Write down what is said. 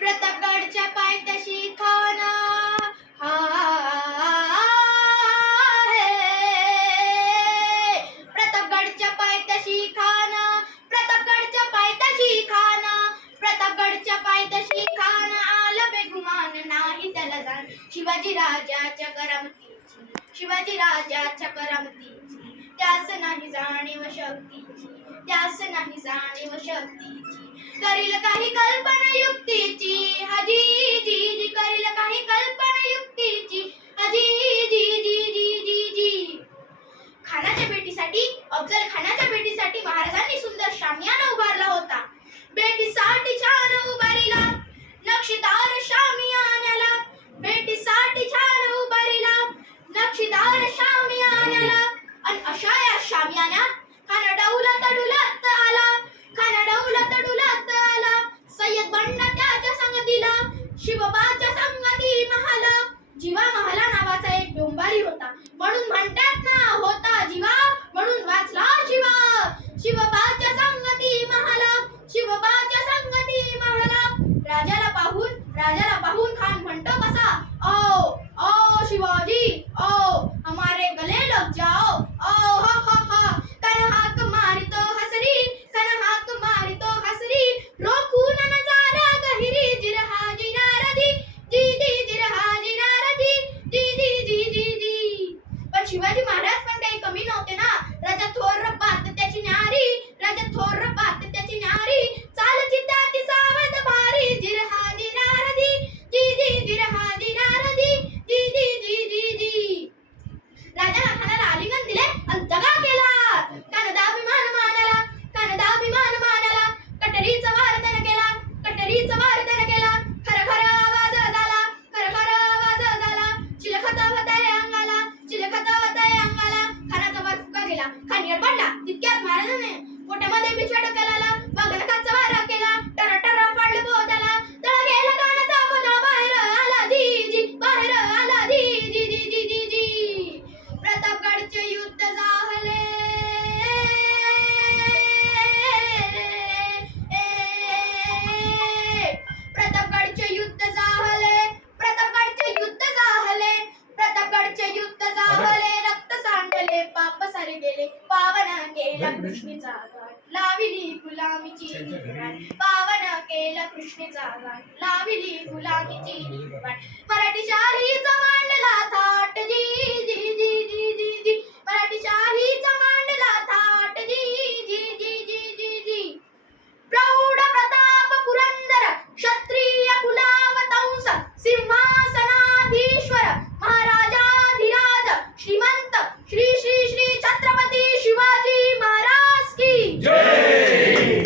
प्रतापगडच्या पायथ्याशी खाना हा प्रतापगडच्या पायथ्याशी खाना प्रतापगडच्या पायथ्याशी खाना प्रतापगडच्या पायथ्याशी खाना आलं बेगुमान नाही त्याला जाण शिवाजी राजाच्या करामतीची शिवाजी राजाच्या करामतीची त्यास नाही जाणीव शक्तीची त्यास नाही जाणीव शक्तीची करील काही कल्पना युक्तीची हाजी जी जी करील काही कल्पना युक्तीची हाजी जी जी जी जी जी खानाच्या भेटीसाठी अफजल खानाच्या भेटीसाठी महाराजांनी सुंदर शामियाना उभारला होता. भेटीसाठी छान उभारीला नक्षीदार शामियान्याला भेटीसाठी छान उभारीला नक्षीदार शामियान्याला आणि अशा या शामियान्यात खाना डौलत डुलत आला खाना डौलत डुलत आला सय्यद बंडा त्याच्या संगतीला शिवबाच्या संगती महाला जीवा महाला नावाचा एक डोंबारी होता म्हणून म्हणतात ना होता जीवा म्हणून वाचला शिवा शिवबाच्या संगती महाला शिवबाच्या संगती महाला राजाला पाहून खान म्हणतो कसा ओ ओ शिवाजी ओ हमारे गले लग जाओ ओ हा हा हा कन हाक मारितो हसरी रोखून नजारा गहिरी जिरहा जिरारदी जी जी जिरहा जिरारदी जी जी जी जी जी पण शिवाजी महाराज पण काही कमी नव्हते ना. राजा थोर बात त्याची न्यारी राजा थोर बात त्याची न्यारी चालची त्याची सावध भारी जिरहा जिरारदी जी जी जिरहा जिरारदी जी जी जी जी जी राजाला खानाला आलिंगन दिले आणि दगा केला कानदाभिमान मानाला कटरीचा वार त्यानं केला खर आवाज झाला चिलखत होतय अंगाला खानाचा वर फुका गेला खान येडबडला तितक्यात महाराजाने पोटामध्ये बिछाड केला बगनकाचा वार केला टरा फाडलं बोधाला तळ गेला कानाचा कोथळा बाहेर आला जी जी बाहेर आला जी जी जी जी जी जी प्रतापगडचे युद्ध झाले प्रतापगडचे युद्ध झाले रक्त सांडले पाप सारे गेले पावन केला कृष्णेचा घाट लाविली गुलामीची पावन केला कृष्णेचा घाट लाविली गुलामीची मराठी शाहीचा मांडला थाट जी जी जी जी जी जी मराठी शाहीचा मांडला थाट जी जी जी जी जी जी प्रौढ प्रताप पुरंदर क्षत्रिय कुलावतंस सिंहासनाधीश्वर महाराजाधिराज श्रीमंत श्री श्री श्री छत्रपती शिवाजी महाराज की जय.